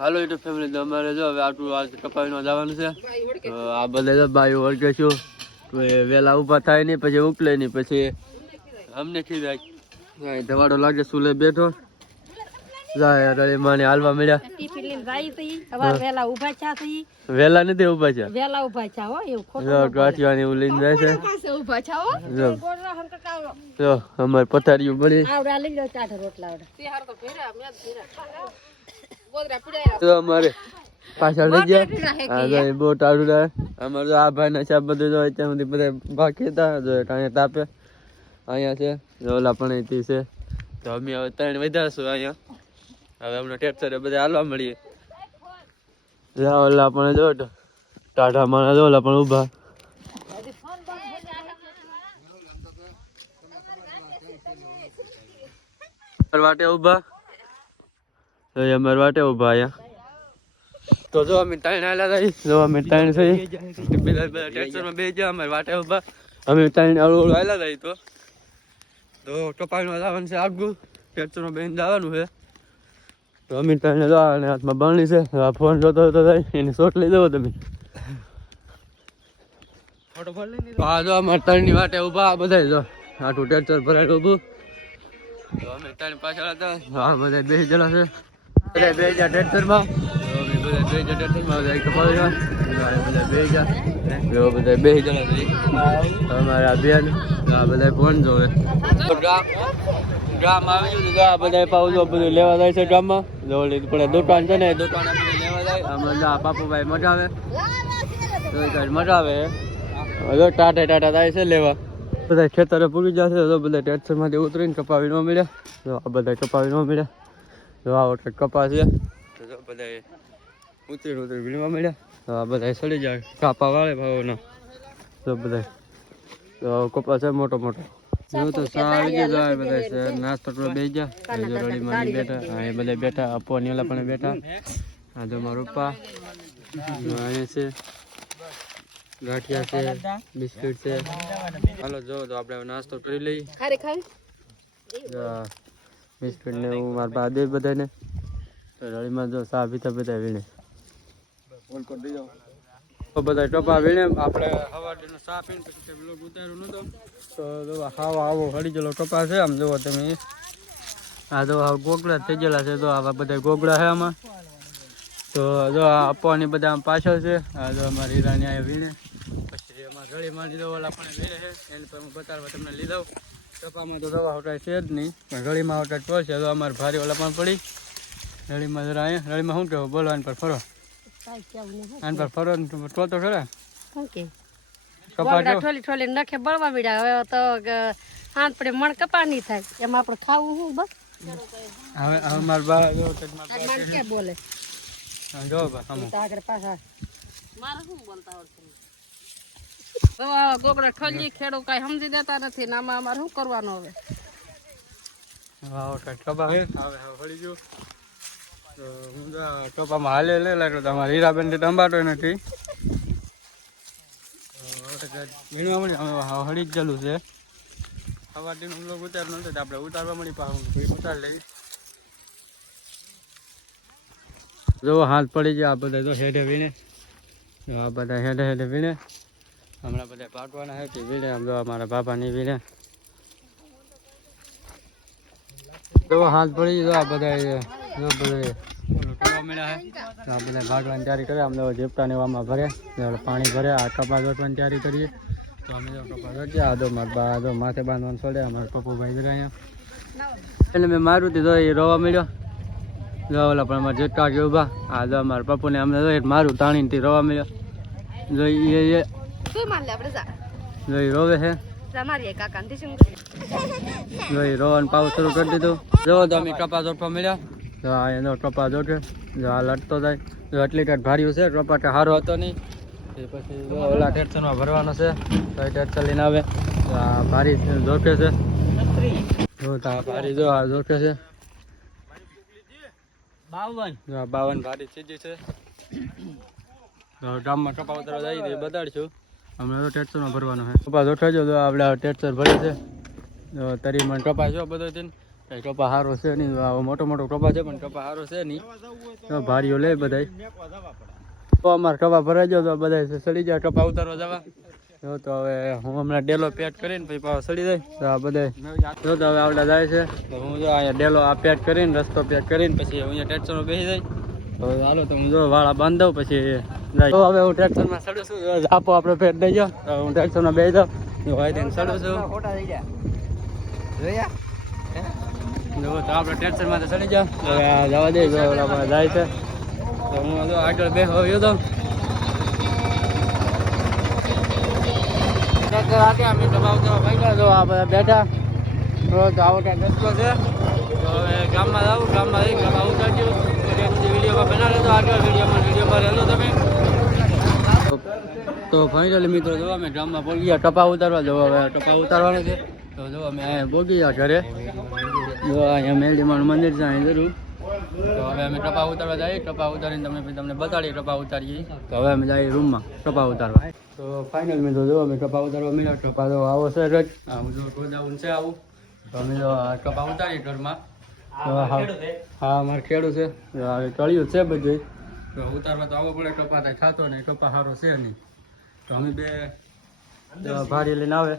હાલો YouTube family, તો અમારે જો હવે આટલું આજ કપાવીમાં જવાનું છે. તો આ બધા જો બાયું વળગે છું તો એ વહેલા ઊભા થાય નહીં, પછી ઉકલે નહીં, પછી અમને ખીજાય ધવાડો લાગે સુલે બેઠો જાય રળીમાને હાલવા મળ્યા. વેલા નથી ઉભા છે, ગાંઠિયા એવું લઈને જાય છે. જો અમારે પથારીઓ બની તો અમારે પાછળ લઈ ગયા બહુ ટાળું અમારે જો આ ભાઈ ના છે બધું જો ત્યાં સુધી બધા બાકી હતા. જો અહીંયા તાપે અહીંયા છે, ઓલા પણ છે. તો અમે હવે 3 વધારશું અહીંયા. હવે અમને ટ્રેક્ટરે બધા હાલવા મળીએ. ઓલા પણ જો ટાઢા માણસ જો ઓલા પણ ઉભા વાટે ઉભા અમારે વાટે ઉભા અહીંયા. તો જો અમે 3 હાલ્યા થઈ, જો અમે 3 થઈ બધા ટ્રેક્ટરમાં બે ગયા, અમારે વાટે ઉભા અમે 3 હાલ્યા થઈ. તો કપાળમાં જવાનું છે, આગું ટ્રેક્ટરમાં બેન જવાનું છે. તો અમે 3 જવા હાથમાં બાણી છે. આ ફોન જોતો હતો થાય એની શોટ લઈ દો તમે. હા જો અમારે 3 ની વાટે ઉભા બધા જો આટલું ટ્રેક્ટર ભરાય ઉભું. તો અમે 3 પાછળ હતા. હા બધા 2 જણા છે, બધા 2 હજાર ટ્રેક્ટરમાં. બધા 2 હજાર ટ્રેક્ટરમાં કપાવ્યા બધા 2 હજાર બધા 2 જણા છે અમારા બેન. આ બધા ફોન જોવે. ગામ આવી ગયું તો આ બધા પાઉજો બધું લેવા જાય છે ગામમાં. જોડી પણ દુકાન છે ને, દુકાન લેવા જાય. આમાં બાપુભાઈ મજાવે મજાવે ટાટા થાય છે લેવા. બધા ખેતરે પૂરી જશે. તો બધા ટ્રેક્ટર માંથી ઉતરીને કપાવી ન મળ્યા. તો આ બધા કપાવી ન મળ્યા. તો આ વખતે કપા છે તો બધા ઉતરી વીણવા મળ્યા. તો આ બધા સડી જાય કાપા વાળે ભાવના. તો બધા તો કપા છે મોટો મોટો. જો તો બધા નાસ્તો કરવા બે ગયા. રળીમાં બેઠા, અહીંયા બધા બેઠા. અપવાની ઓલા પણ બેઠા. આ જો મારા પપ્પા અહીંયા છે, ગાંઠિયા છે, બિસ્કિટ છે. હાલો જો તો આપણે નાસ્તો કરી લઈએ. બિસ્કિટ ને હું મારા બા દે બધાને. તો રળીમાં જો ચા પીતા બધા વીણે બધા ટપા વીણે. આપણે હવાડીનો ચા પીને પછી બ્લોગ ઉતાર્યો નતો. તો ખાવા આવો હળી ગયેલો કપા છે. આમ જુઓ તમે, આ તો ગોગડા થઈ ગયેલા છે. તો આવા બધા ગોગડા છે આમાં. તો જો આ અપવાની બધા આમ પાછળ છે. આ જો અમારી હીરાની અહીંયા વીણે. પછી અમારે રળીમાંની તો ઓલા પણ વીણે છે, એને પર હું બતાડવા તમને લીધો. કપામાં તો દવા હોટાય છે જ નહીં, પણ રળીમાં હોટાય તો છે. તો અમારે ભારે ઓલા પણ પડી રળીમાં જરા. અહીંયા રળીમાં શું કહેવું બોલો આન પર ફરો, આન પર ફરો તો ખરા. ઠોલી ઠોલી નખે બળવા મળ્યા. હવે તો હાથ પડે મણ કપા નહીં થાય એમાં આપણે ખાવું શું બસ. હવે મારા બા જો કે બોલે જો આગળ પાછા મારે શું બોલતા આવડતું. ગોગડા ઠોલી ખેડૂત કઈ સમજી દેતા નથી ને આમાં અમારે શું કરવાનું હવે. ફળી ગયું તો હું ટોપામાં હાલે લે લાગ્યો. તમારે હીરાબેન ટંબાટો નથી વીણવા મળી. અમે હળી જ ચાલુ છે. સવારનું લોક ઉતારવું નથી, આપણે ઉતારવા મળી પાછું ઉતારી લઈએ. જો હાથ પડી ગયા. આ બધા તો હેઠે વીણે. આ બધા હેઠે વીણે. હમણાં બધા પાટવાના છે કે વીણે. આમ જો અમારા બાપાની વીણે. જો હાથ પડી ગયો. આ બધા મળ્યા છે. આ બધા ભાગવાની તૈયારી કરે. આમ તો ઝેપટાને એવામાં ભરે, પાણી ભરે. આ કપા જોટવાની તૈયારી કરીએ. તો અમે જો કપા જોટીએ. આ દો મારા બા દો માથે બાંધવાનું છોડે. અમારા પપ્પુભાઈ જરા અહીંયા એટલે મેં મારું તો એ રોવા મળ્યો. જો ઓલા પણ અમારે જેટકા કે ઉભા. આ જો અમારા પપ્પુને અમને જો મારું તાણીને રોવા મળ્યો. જો એ રોવે છે. જો એ રોવાનું પાવું શરૂ કરી દીધું. જો તો અમે કપા જોટવા મળ્યા. જો આ એનો કપા જોટે. જો આ લટતો જાય. જો એટલી ટાઈટ ભાર્યું છે. કપા સારો હતો નહીં. એ પછી ઓલા ટેક્સરમાં ભરવાનો છે. તો એ ટેક્સર લઈને આવે. તો આ ભારી જોટે છે. જો આ ભારી જો આ જોટે છે 52 ભારી સીધી છે. ગામમાં કપા ઉતરવા જાય તો બતાડીશું. હમણાં તો ટેક્સરમાં ભરવાનો છે. કપા જોઠાજો તો આપણે ટેક્સર ભરે છે. તરીમાં કપા જો બધો કઈ કપા સારો છે નહીં, મોટો મોટો કપા છે પણ કપા સારો છે નહીં, તો ભારીઓ લે બધા. તો અમારે કપા ભરાઈ ગયો તો બધા સડી જાય કપા ઉતારવા જવા. તો હવે હું હમણાં ડેલો પેક કરીને પછી પાછો સડી જાય. તો આ બધા જો તો હવે આવડા જાય છે. તો હું જો અહીંયા ડેલો આ પેક કરીને રસ્તો પેક કરીને પછી અહીંયા ટ્રેક્ટરમાં બેસી જાય. તો હાલો તો હું જો વાળા બાંધ દઉં પછી જાય. તો હવે હું ટ્રેક્ટરમાં સડું છું. આપો આપણે પેટ દઈ જાઓ. તો હું ટ્રેક્ટરમાં બેસી જાઉં. ભાઈ તેને સડું છું. જો તો આપણે ટ્રેક્ટરમાં તો સડી જાઓ. હવે આ જવા દે જાય છે. તો હું જો આગળ બેસો તો અમે દબાવતા જો આ બધા બેઠા. તો આવો કાંઈક રસ્તો છે. તો હવે ગામમાં જાઉં, ગામમાં જઈ ગામમાં ઉતારજો. વિડીયોમાં બનાવે તો આગળ વિડીયોમાં રહેલો તમે. તો ફાઇનલી મિત્રો જો અમે ગામમાં પહોંચી ગયા ટપા ઉતારવા. જો હવે ટપા ઉતારવાનું છે. તો જો અમે અહીંયા પહોંચી ગયા ઘરે. જો અહીંયા મેલડીમાનું મંદિર છે અહીં જરૂર. તો હવે અમે ટપા ઉતારવા જઈએ. ટપા ઉતારીને તમને બતાડીએ ટપા ઉતારીએ. તો હવે અમે જઈએ રૂમમાં ટપા ઉતારવા. તો ફાઇનલ મિત્રો જો અમે ટપા ઉતારવા મળ્યા. ટપા તો આવો છે જ. હું જો ગોદાઉન છે આવું. તો અમે જો ટપા ઉતારીએ ઘરમાં. હા અમારે ખેડૂત છે. કળિયું છે બધું. તો ઉતારવા તો આવવો પડે. ટપા થાય થતો નહીં. ટપા સારો છે નહીં. તો અમે બે ભારી લઈને આવે